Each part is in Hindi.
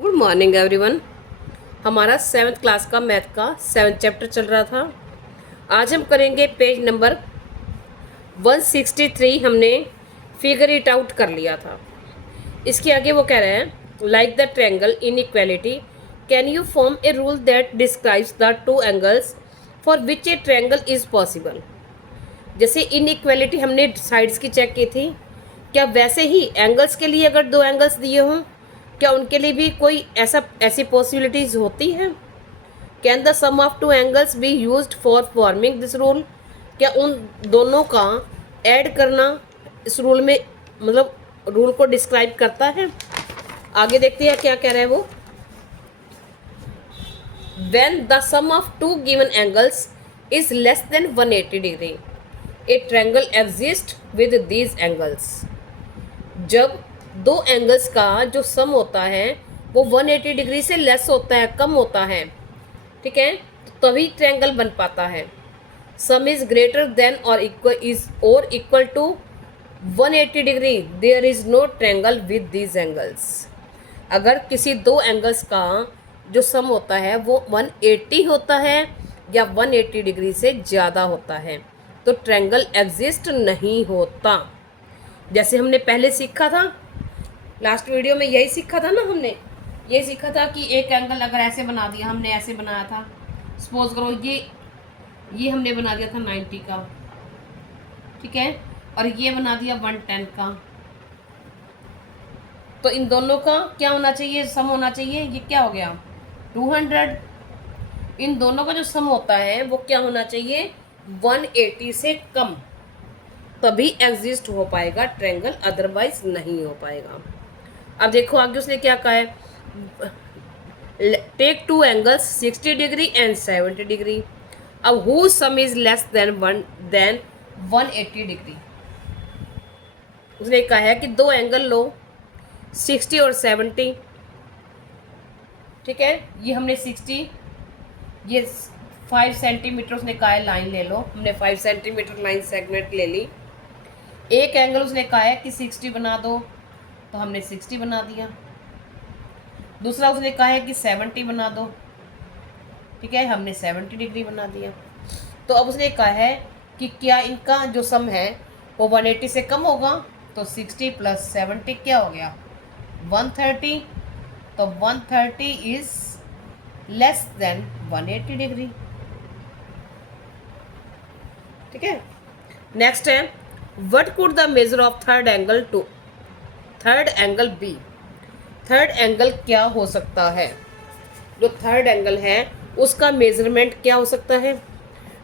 Good morning everyone. हमारा 7th क्लास का मैथ का 7th चैप्टर चल रहा था। आज हम करेंगे पेज नंबर 163। हमने फिगर इट आउट कर लिया था। इसके आगे वो कह रहे हैं like the triangle inequality can you form a rule that describes the two angles for which A triangle is possible. जैसे इनइक्वालिटी हमने साइड्स की चेक की थी, क्या वैसे ही एंगल्स के लिए अगर दो एंगल्स दिए हों, क्या उनके लिए भी कोई ऐसी पॉसिबिलिटीज होती हैं? Can the sum of two angles be used for forming this rule? क्या उन दोनों का ऐड करना इस रूल में मतलब रूल को डिस्क्राइब करता है? आगे देखते हैं क्या कह रहा है वो। When the sum of two given angles is less than 180 degree, a triangle exists with these angles. जब दो एंगल्स का जो सम होता है वो 180 डिग्री से लेस होता है, कम होता है, ठीक है, तो तभी ट्रायंगल बन पाता है। सम इज ग्रेटर देन और equal to 180 degree, there is no triangle with these angles. अगर किसी दो एंगल्स का जो सम होता है वो 180 होता है या 180 डिग्री से ज़्यादा होता है तो ट्रायंगल एग्जिस्ट नहीं होता। जैसे हमने पहले सीखा था, लास्ट वीडियो में यही सीखा था ना, हमने ये सीखा था कि एक एंगल अगर ऐसे बना दिया, हमने ऐसे बनाया था, सपोज करो ये हमने बना दिया था 90 का, ठीक है, और ये बना दिया 110 का, तो इन दोनों का क्या होना चाहिए? सम होना चाहिए। ये क्या हो गया 200। इन दोनों का जो सम होता है वो क्या होना चाहिए? 180 से कम, तभी एग्जिस्ट हो पाएगा ट्रायंगल, अदरवाइज नहीं हो पाएगा। अब देखो आगे उसने क्या कहा है, take two angles 60 degree and 70 degree. अब who sum is less than 180 degree. उसने कहा है कि दो एंगल लो 60 और 70, ठीक है, ये हमने 60, ये 5 सेंटीमीटर उसने कहा है लाइन ले लो, हमने 5 सेंटीमीटर लाइन सेगमेंट ले ली। एक एंगल उसने कहा है कि 60 बना दो, तो हमने 60 बना दिया। दूसरा उसने कहा है कि 70 बना दो, ठीक है, हमने 70 डिग्री बना दिया। तो अब उसने कहा है कि क्या इनका जो सम है वो 180 से कम होगा, तो 60 प्लस 70 क्या हो गया 130, तो 130 इज लेस देन 180 डिग्री, ठीक है। नेक्स्ट है what could the measure of third angle be. Third angle क्या हो सकता है? जो थर्ड एंगल है उसका मेजरमेंट क्या हो सकता है?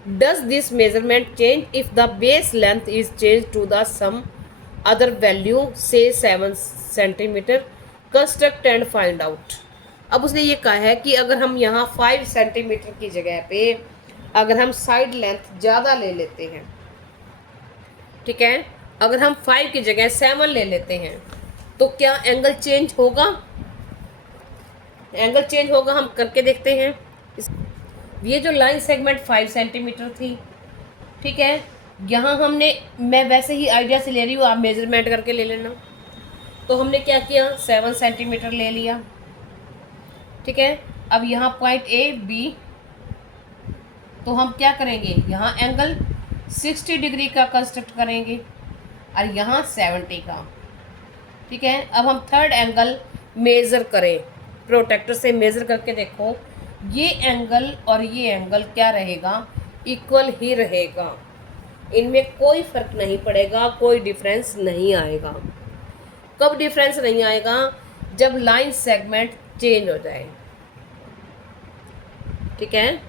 Does this measurement change if the base length is change to the some other value से 7 centimetre, construct and find out. अब उसने ये कहा है कि अगर हम यहाँ 5 सेंटीमीटर की जगह पे अगर हम साइड लेंथ ज़्यादा ले लेते हैं, ठीक है, अगर हम 5 की जगह 7 ले लेते हैं तो क्या एंगल चेंज होगा? एंगल चेंज होगा, हम करके देखते हैं। ये जो लाइन सेगमेंट 5 सेंटीमीटर थी, ठीक है, यहाँ हमने, मैं वैसे ही आइडिया से ले रही हूँ, आप मेजरमेंट करके ले लेना। तो हमने क्या किया 7 सेंटीमीटर ले लिया, ठीक है। अब यहाँ पॉइंट ए बी, तो हम क्या करेंगे, यहाँ एंगल 60 डिग्री का कंस्ट्रक्ट करेंगे और यहाँ 70 का, ठीक है। अब हम थर्ड एंगल मेज़र करें, प्रोटेक्टर से मेज़र करके देखो, ये एंगल और ये एंगल क्या रहेगा, इक्वल ही रहेगा, इनमें कोई फ़र्क नहीं पड़ेगा, कोई डिफरेंस नहीं आएगा। कब डिफरेंस नहीं आएगा? जब लाइन सेगमेंट चेंज हो जाए, ठीक है।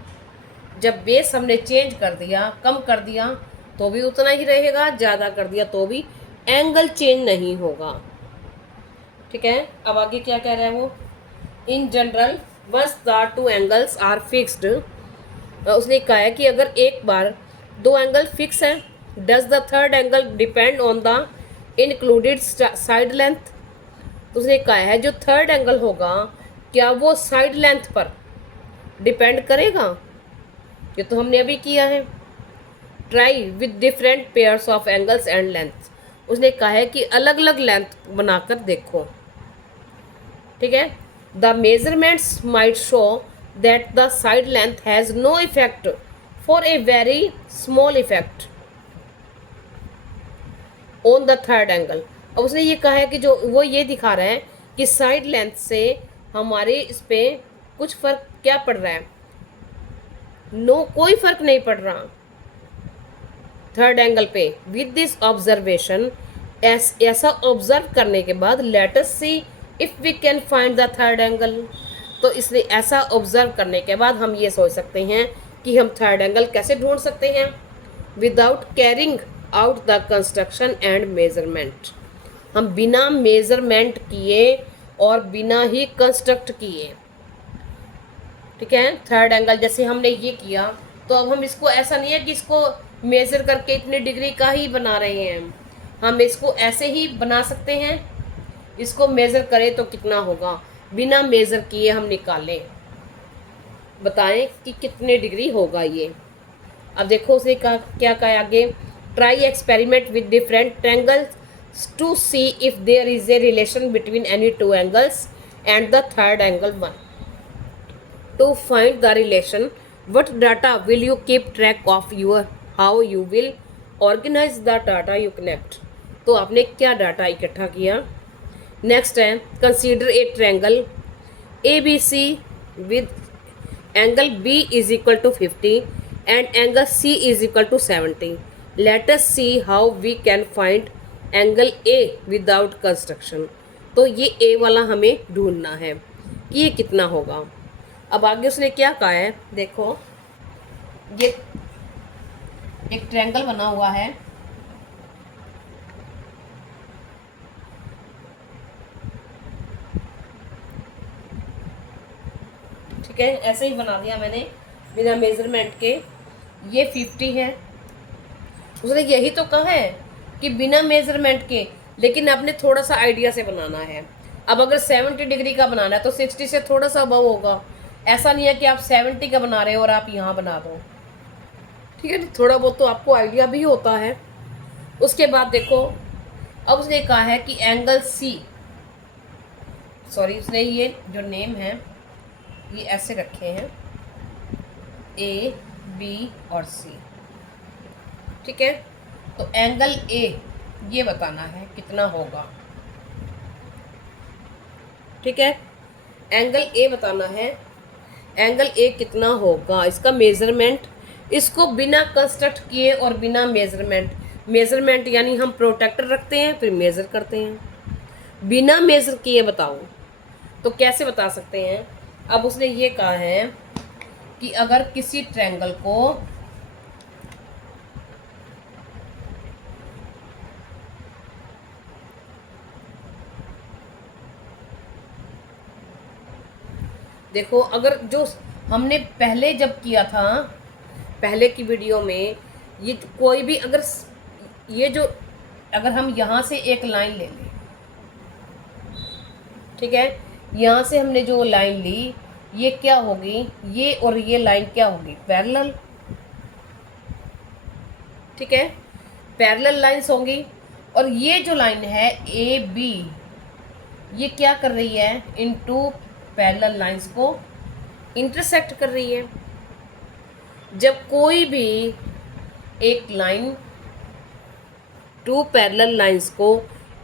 जब बेस हमने चेंज कर दिया, कम कर दिया तो भी उतना ही रहेगा, ज़्यादा कर दिया तो भी एंगल चेंज नहीं होगा, ठीक है। अब आगे क्या कह रहा है वो, in general once the two angles are fixed. उसने कहा है कि अगर एक बार दो एंगल फिक्स है, does the third angle depend on the included side length. तो उसने कहा है जो थर्ड एंगल होगा क्या वो साइड लेंथ पर डिपेंड करेगा? ये तो हमने अभी किया है, try with different pairs of angles and length. उसने कहा है कि अलग अलग लेंथ बनाकर देखो, ठीक है। The measurements might show that the side length has no effect for a very small effect on the third angle. अब उसने ये कहा है कि जो वो ये दिखा रहा है कि साइड लेंथ से हमारे इस पे कुछ फर्क क्या पड़ रहा है, नो कोई फर्क नहीं पड़ रहा थर्ड एंगल पे. विद दिस ऑब्जर्वेशन, ऐसा ऑब्जर्व करने के बाद let us see if we can find the third angle. तो इसलिए ऐसा ऑब्जर्व करने के बाद हम ये सोच सकते हैं कि हम थर्ड एंगल कैसे ढूंढ सकते हैं without carrying out the construction and measurement. हम बिना मेजरमेंट किए और बिना ही कंस्ट्रक्ट किए, ठीक है, थर्ड एंगल जैसे हमने ये किया, तो अब हम इसको ऐसा नहीं है कि इसको मेज़र करके इतनी डिग्री का ही बना रहे हैं, हम इसको ऐसे ही बना सकते हैं. इसको मेज़र करें तो कितना होगा, बिना मेज़र किए हम निकालें, बताएं कि कितने डिग्री होगा ये. अब देखो उसे क्या कहा आगे, try experiment with different angles to see if there is a relation between any two angles and the third angle one. To find the relation, what data will you keep track of your, how you will organize the data you connect. तो आपने क्या डाटा इकट्ठा किया. नेक्स्ट है, consider a triangle A B C with angle B is equal to 50 and angle C is equal to 70. Let us see how we can find angle A without construction. तो ये ए वाला हमें ढूंढना है कि ये कितना होगा. अब आगे उसने क्या कहा है, देखो ये एक ट्रायंगल बना हुआ है, ठीक है, ऐसे ही बना दिया मैंने बिना मेजरमेंट के. ये 50 है, उसने यही तो कहा है कि बिना मेजरमेंट के, लेकिन आपने थोड़ा सा आइडिया से बनाना है. अब अगर 70 डिग्री का बनाना है तो 60 से थोड़ा सा अबव होगा. ऐसा नहीं है कि आप 70 का बना रहे हो और आप यहाँ बना दो, ठीक है, थोड़ा बहुत तो आपको आइडिया भी होता है. उसके बाद देखो, अब उसने कहा है कि एंगल सी, सॉरी उसने ये जो नेम है ये ऐसे रखे हैं ए बी और सी, ठीक है. तो एंगल ए ये बताना है कितना होगा, ठीक है, एंगल ए बताना है, एंगल ए कितना होगा, इसका मेज़रमेंट, इसको बिना कंस्ट्रक्ट किए और बिना मेज़रमेंट यानी हम प्रोटेक्टर रखते हैं फिर मेज़र करते हैं, बिना मेज़र किए बताओ तो कैसे बता सकते हैं. अब उसने ये कहा है कि अगर किसी ट्रायंगल को देखो, अगर जो हमने पहले जब किया था पहले की वीडियो में, ये कोई भी अगर ये जो अगर हम यहाँ से एक लाइन ले लें, ठीक है, यहाँ से हमने जो लाइन ली ये क्या होगी, ये और ये लाइन क्या होगी, पैरेलल, ठीक है, पैरेलल लाइंस होंगी. और ये जो लाइन है ए बी ये क्या कर रही है, इन टू पैरेलल लाइंस को इंटरसेक्ट कर रही है. जब कोई भी एक लाइन टू पैरेलल लाइंस को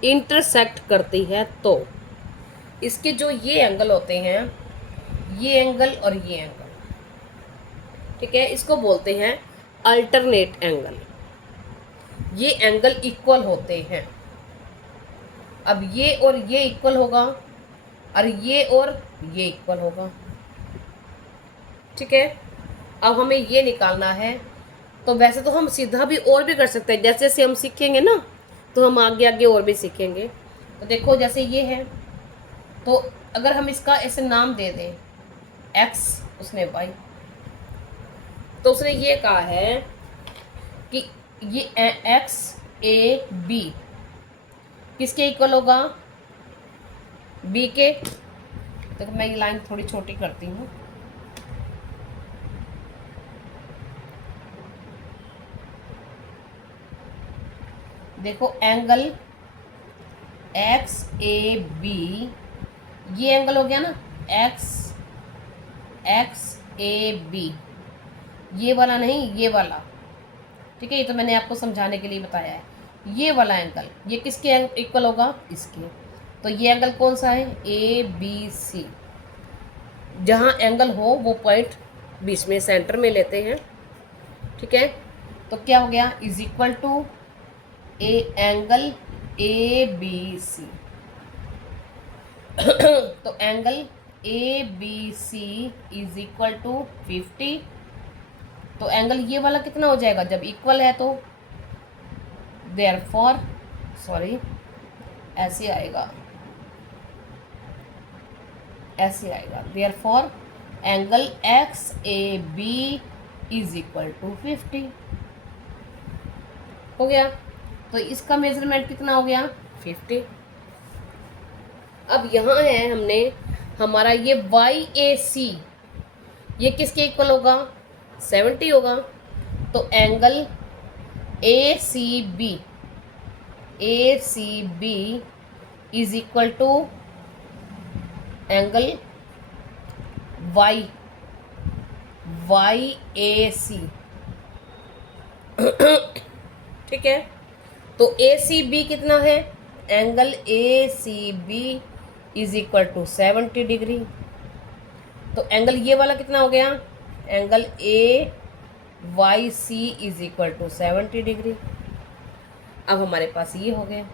इंटरसेक्ट करती है तो इसके जो ये एंगल होते हैं, ये एंगल और ये एंगल, ठीक है, इसको बोलते हैं अल्टरनेट एंगल. ये एंगल इक्वल होते हैं. अब ये और ये इक्वल होगा और ये इक्वल होगा, ठीक है. अब हमें ये निकालना है. तो वैसे तो हम सीधा भी और भी कर सकते हैं, जैसे जैसे हम सीखेंगे ना तो हम आगे आगे और भी सीखेंगे. तो देखो जैसे ये है, तो अगर हम इसका ऐसे नाम दे दें x, उसने y, तो उसने ये कहा है कि ये x a b किसके इक्वल होगा, b के. तो मैं ये लाइन थोड़ी छोटी करती हूँ. देखो एंगल एक्स ए बी ये एंगल हो गया ना, एक्स एक्स ए बी, ये वाला नहीं, ये वाला, ठीक है। ये तो मैंने आपको समझाने के लिए बताया है। ये वाला एंगल ये किसके इक्वल होगा, इसके। तो ये एंगल कौन सा है, ए बी सी। जहाँ एंगल हो वो पॉइंट बीच में सेंटर में लेते हैं, ठीक है। तो क्या हो गया, is equal to a angle A B C. तो angle A B C is equal to 50। तो एंगल ये वाला कितना हो जाएगा, जब इक्वल है तो देयरफॉर, सॉरी ऐसे आएगा, ऐसे आएगा, therefore angle X A B is equal to 50 हो गया। तो इसका मेजरमेंट कितना हो गया, 50। अब यहाँ है हमने हमारा ये वाई ए सी, ये किसके इक्वल होगा, 70 होगा। तो angle A C B is equal to angle Y A C, ठीक है। तो ए सी बी कितना है, angle A C B is equal to 70 degree. तो एंगल ये वाला कितना हो गया, angle A Y C is equal to 70 degree. अब हमारे पास ये हो गया,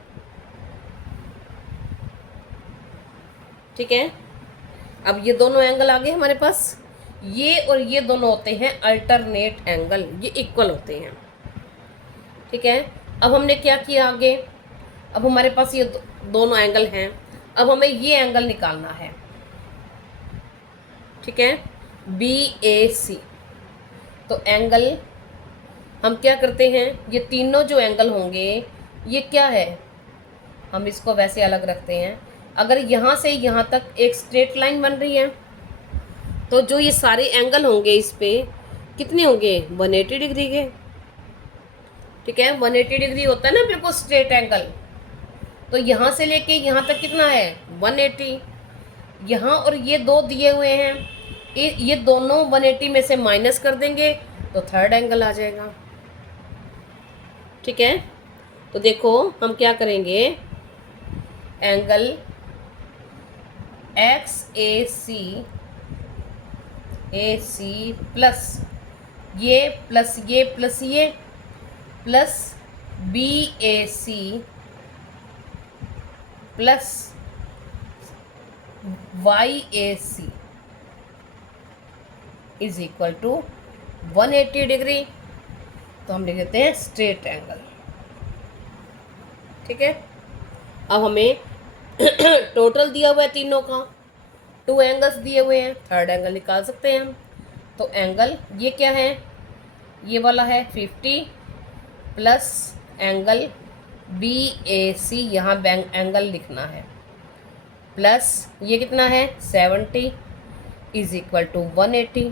ठीक है। अब ये दोनों एंगल आ गए हमारे पास, ये और ये दोनों होते हैं अल्टरनेट एंगल, ये इक्वल होते हैं, ठीक है। अब हमने क्या किया आगे, अब हमारे पास ये दोनों एंगल हैं, अब हमें ये एंगल निकालना है, ठीक है, बी ए सी। तो एंगल हम क्या करते हैं, ये तीनों जो एंगल होंगे ये क्या है, हम इसको वैसे अलग रखते हैं। अगर यहाँ से यहाँ तक एक स्ट्रेट लाइन बन रही है तो जो ये सारे एंगल होंगे इस पे कितने होंगे, 180 डिग्री के, ठीक है। 180 डिग्री होता है ना बिल्कुल स्ट्रेट एंगल। तो यहाँ से लेके यहाँ तक कितना है, 180। यहाँ और ये दो दिए हुए हैं, ये दोनों 180 में से माइनस कर देंगे तो थर्ड एंगल आ जाएगा, ठीक है। तो देखो हम क्या करेंगे, angle X A C plus ये plus B A C plus Y A C is equal to 180 degree. तो हम लिख देते हैं स्ट्रेट एंगल, ठीक है। अब हमें टोटल दिया हुआ है तीनों का, 2 एंगल्स दिए हुए हैं, थर्ड एंगल निकाल सकते हैं हम। तो एंगल ये क्या है, ये वाला है 50 plus angle B A C, यहाँ एंगल लिखना है, प्लस ये कितना है 70 इज इक्वल टू 180,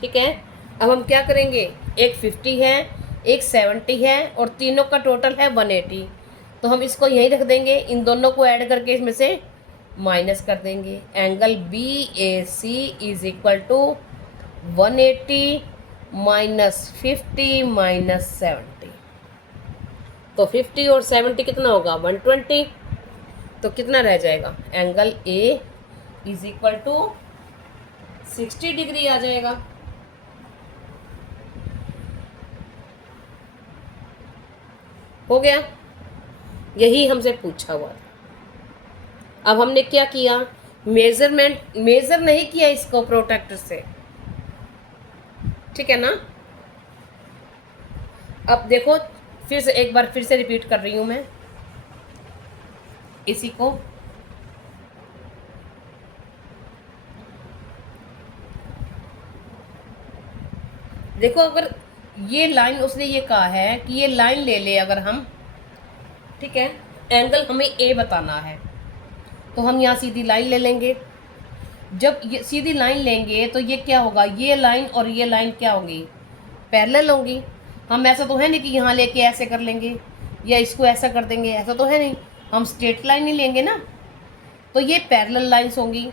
ठीक है। अब हम क्या करेंगे, एक 50 है एक 70 है और तीनों का टोटल है 180। तो हम इसको यहीं रख देंगे, इन दोनों को ऐड करके इसमें से माइनस कर देंगे। Angle B A C is equal to 180 minus 50 minus 70। तो 50 और 70 कितना होगा, 120। तो कितना रह जाएगा, angle A is equal to 60 degree आ जाएगा। हो गया, यही हमसे पूछा हुआ था। अब हमने क्या किया, मेजर नहीं किया इसको प्रोट्रैक्टर से, ठीक है ना। अब देखो फिर से एक बार फिर से रिपीट कर रही हूं मैं इसी को। देखो अगर ये लाइन उसने ये कहा है कि ये लाइन ले ले अगर हम, ठीक है, एंगल हमें ए बताना है तो हम यहाँ सीधी लाइन ले लेंगे। जब ये सीधी लाइन लेंगे तो ये क्या होगा, ये लाइन और ये लाइन क्या होगी, पैरेलल होंगी। हम ऐसा तो है नहीं कि यहाँ लेके ऐसे कर लेंगे या इसको ऐसा कर देंगे, ऐसा तो है नहीं। हम स्ट्रेट लाइन ही लेंगे ना। तो ये पैरेलल लाइंस होंगी।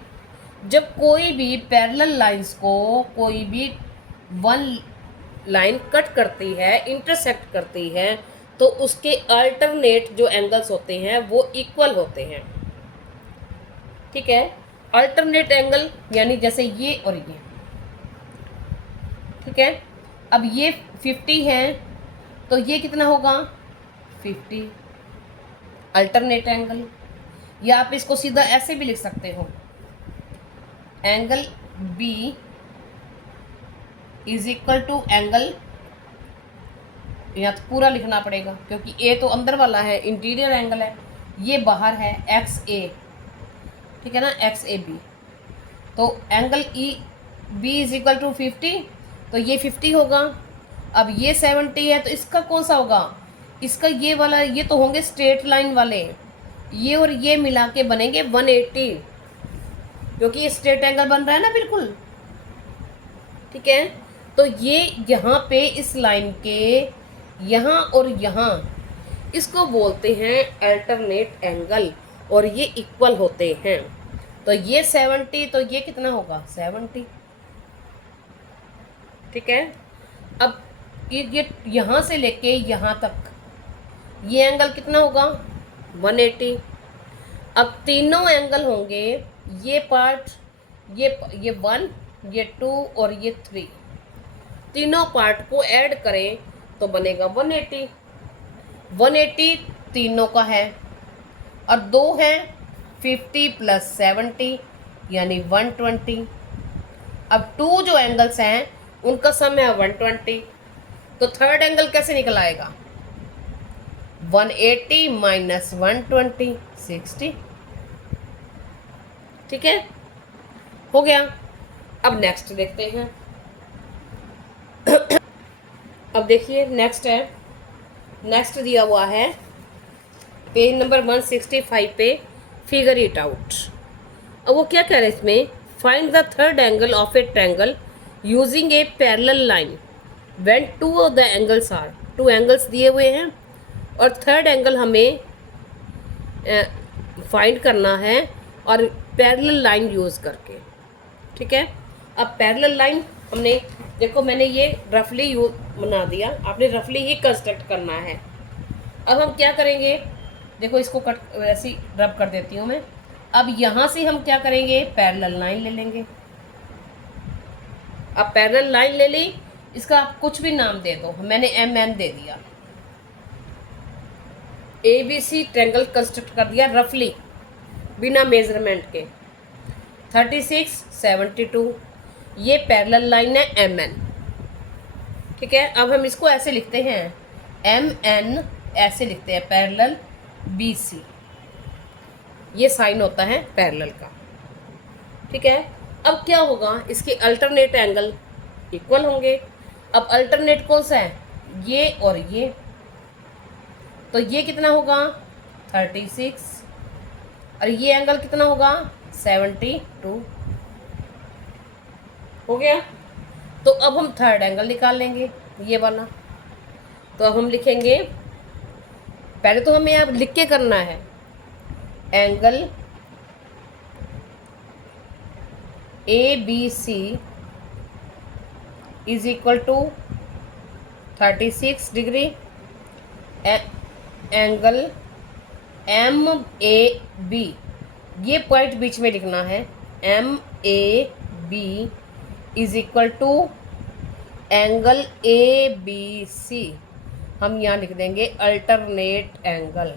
जब कोई भी पैरेलल लाइंस को कोई भी वन लाइन कट करती है, इंटरसेक्ट करती है, तो उसके अल्टरनेट जो एंगल्स होते हैं वो इक्वल होते हैं। ठीक है, अल्टरनेट एंगल यानी जैसे ये और ये। ठीक है, अब ये 50 है तो ये कितना होगा 50 अल्टरनेट एंगल। या आप इसको सीधा ऐसे भी लिख सकते हो, angle B is equal to angle, यहाँ तो पूरा लिखना पड़ेगा क्योंकि ए तो अंदर वाला है, इंटीरियर एंगल है, ये बाहर है एक्स ए। ठीक है ना, एक्स ए बी। तो angle E B is equal to 50, तो ये 50 होगा। अब ये 70 है तो इसका कौन सा होगा, इसका ये वाला, ये तो होंगे स्ट्रेट लाइन वाले, ये और ये मिला के बनेंगे 180 क्योंकि ये स्ट्रेट एंगल बन रहा है ना बिल्कुल। ठीक है, तो ये यहाँ पे इस लाइन के यहाँ और यहाँ, इसको बोलते हैं अल्टरनेट एंगल और ये इक्वल होते हैं। तो ये 70 तो ये कितना होगा 70। ठीक है, अब ये यहाँ से लेके यहाँ तक ये एंगल कितना होगा 180। अब तीनों एंगल होंगे, ये पार्ट, ये 1, ये 2 और ये 3, तीनों पार्ट को ऐड करें तो बनेगा 180। 180 तीनों का है और 2 है 50 प्लस 70 यानी 120। अब 2 जो एंगल्स हैं उनका सम है 120, तो थर्ड एंगल कैसे निकल आएगा 180 माइनस 120 60। ठीक है, हो गया। अब नेक्स्ट देखते हैं। अब देखिए नेक्स्ट है, नेक्स्ट दिया हुआ है पेज नंबर 165 पे, फिगर इट आउट। अब वो क्या कह रहे हैं इसमें, find the third angle of a triangle using a parallel line when two of the angles are, 2 angles दिए हुए हैं और थर्ड एंगल हमें फाइंड करना है और पैरेलल लाइन यूज़ करके। ठीक है, अब पैरेलल लाइन हमने देखो, मैंने ये रफली बना दिया, आपने रफली ही कंस्ट्रक्ट करना है। अब हम क्या करेंगे, देखो इसको कट वैसे ही रब कर देती हूँ मैं। अब यहाँ से हम क्या करेंगे, पैरेलल लाइन ले लेंगे। अब पैरेलल लाइन ले ली, इसका आप कुछ भी नाम दे दो, मैंने MN दे दिया। ABC ट्रायंगल कंस्ट्रक्ट कर दिया रफली बिना मेजरमेंट के। 36 72 ये पैरेलल लाइन है MN। ठीक है, अब हम इसको ऐसे लिखते हैं MN, ऐसे लिखते हैं पैरेलल BC, ये साइन होता है पैरेलल का। ठीक है, अब क्या होगा, इसके अल्टरनेट एंगल इक्वल होंगे। अब अल्टरनेट कौन सा है, ये और ये, तो ये कितना होगा 36 और ये एंगल कितना होगा 72। हो गया। तो अब हम थर्ड एंगल निकाल लेंगे, ये वाला। तो अब हम लिखेंगे, पहले तो हमें अब लिख के करना है, angle ABC is equal to 36 degree, angle MAB, ये पॉइंट बीच में लिखना है, MAB is equal to angle ABC, हम यहाँ लिख देंगे अल्टरनेट एंगल,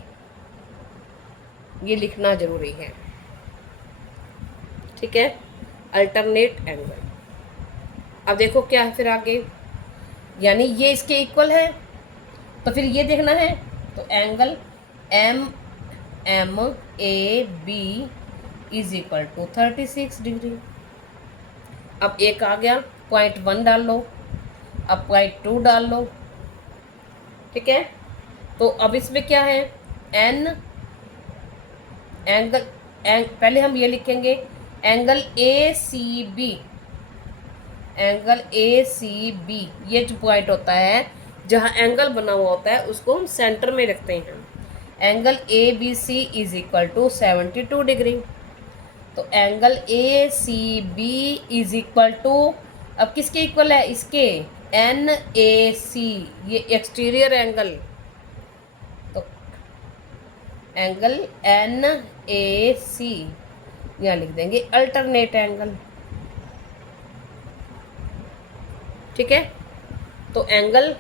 ये लिखना जरूरी है। ठीक है, अल्टरनेट एंगल। अब देखो क्या है फिर आगे, यानी ये इसके इक्वल है, तो फिर ये देखना है, तो angle MAB is equal to 36 degree. अब एक आ गया, पॉइंट 1 डाल लो, अब पॉइंट 2 डाल लो। ठीक है, तो अब इसमें क्या है, N एंगल पहले हम ये लिखेंगे एंगल ACB, एंगल ACB, ये जो पॉइंट होता है जहाँ एंगल बना हुआ होता है उसको हम सेंटर में रखते हैं। Angle ABC is equal to 72 degree. तो angle A C B is equal to, अब किसके इक्वल है, इसके, एन ए सी, ये एक्सटीरियर एंगल, तो एंगल एन ए सी, यहाँ लिख देंगे अल्टरनेट एंगल। ठीक है, तो angle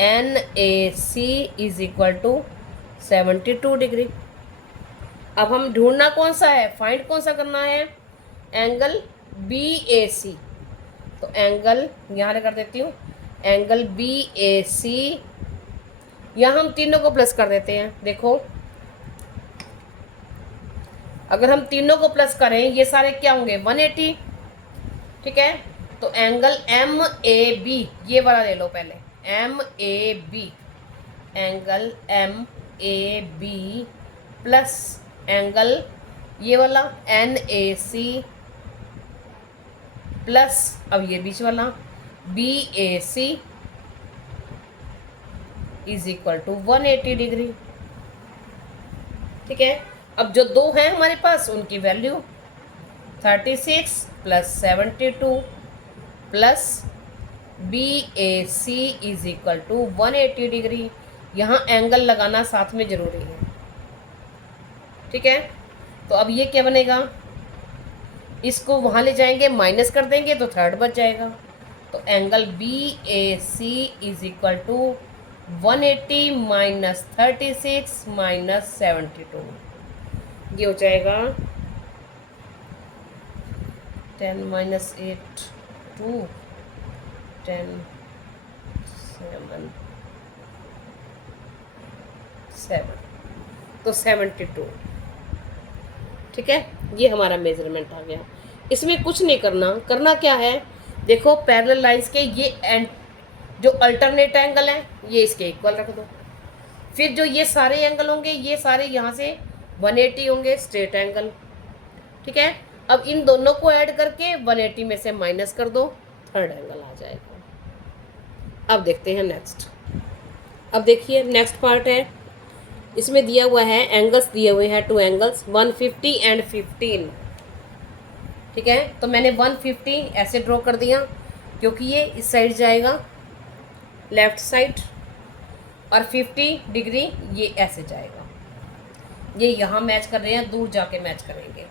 N A C is equal to 72 degree. अब हम ढूंढना कौन सा है, फाइंड कौन सा करना है, एंगल बी ए सी। तो एंगल यहाँ कर देती हूँ, एंगल बी ए सी, यहाँ हम तीनों को प्लस कर देते हैं। देखो अगर हम तीनों को प्लस करें ये सारे क्या होंगे, 180। ठीक है, तो एंगल एम ए बी, ये वाला ले लो पहले, M A B, angle M A B plus angle ये वाला एन ए सी प्लस अब ये बीच वाला B A C is equal to 180 degree. ठीक है, अब जो दो हैं हमारे पास उनकी value 36 plus 72 plus B A C is equal to 180 degree. यहाँ एंगल लगाना साथ में ज़रूरी है। ठीक है, तो अब ये क्या बनेगा, इसको वहाँ ले जाएंगे माइनस कर देंगे तो थर्ड बच जाएगा। तो angle B A C is equal to 180 minus 36 minus 72, ये हो जाएगा 10 माइनस 8 2 10 7 तो 72। ठीक है, ये हमारा मेजरमेंट आ गया। इसमें कुछ नहीं करना, करना क्या है, देखो पैरेलल लाइंस के ये एंड जो अल्टरनेट एंगल है ये इसके इक्वल रख दो, फिर जो ये सारे एंगल होंगे ये सारे यहाँ से 180 होंगे स्ट्रेट एंगल। ठीक है, अब इन दोनों को ऐड करके 180 में से माइनस कर दो, थर्ड एंगल आ जाएगा। अब देखते हैं नेक्स्ट। अब देखिए नेक्स्ट पार्ट है, इसमें दिया हुआ है एंगल्स दिए हुए हैं, टू एंगल्स 150 एंड 15। ठीक है, तो मैंने 150 ऐसे ड्रॉ कर दिया क्योंकि ये इस साइड जाएगा लेफ्ट साइड, और 50 डिग्री ये ऐसे जाएगा, ये यहाँ मैच कर रहे हैं, दूर जाके मैच करेंगे।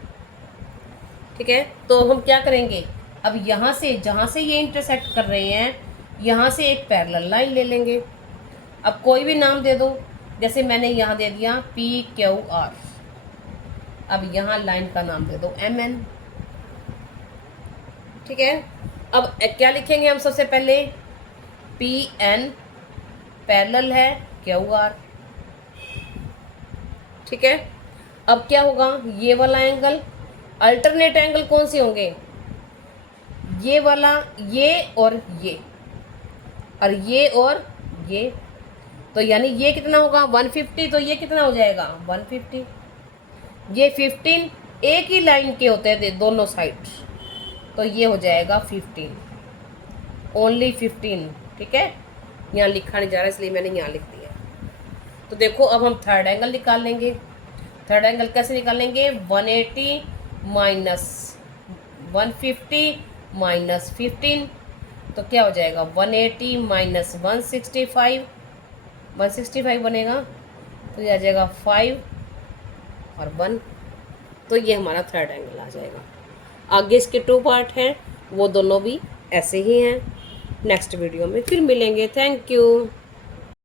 ठीक है, तो हम क्या करेंगे, अब यहाँ से जहाँ से ये इंटरसेक्ट कर रहे हैं यहाँ से एक पैरेलल लाइन ले लेंगे। अब कोई भी नाम दे दो, जैसे मैंने यहाँ दे दिया पी क्यू आर, अब यहाँ लाइन का नाम दे दो एम एन। ठीक है, अब क्या लिखेंगे हम सबसे पहले, पी एन पैरेलल है क्यू आर। ठीक है, अब क्या होगा, ये वाला एंगल, अल्टरनेट एंगल कौन से होंगे, ये वाला, ये और ये, और ये और ये, तो यानी ये कितना होगा 150, तो ये कितना हो जाएगा 150। ये 15 एक ही लाइन के होते थे दोनों साइड, तो ये हो जाएगा 15, ओनली 15। ठीक है, यहाँ लिखा नहीं जा रहा इसलिए मैंने यहाँ लिख दिया। तो देखो अब हम थर्ड एंगल निकाल लेंगे। थर्ड एंगल कैसे निकालेंगे, 180 माइनस 150 माइनस 15, तो क्या हो जाएगा 180 माइनस 165 बनेगा, तो ये आ जाएगा 5 और 1, तो ये हमारा थर्ड एंगल आ जाएगा। आगे इसके 2 पार्ट हैं, वो दोनों भी ऐसे ही हैं। नेक्स्ट वीडियो में फिर मिलेंगे। Thank you.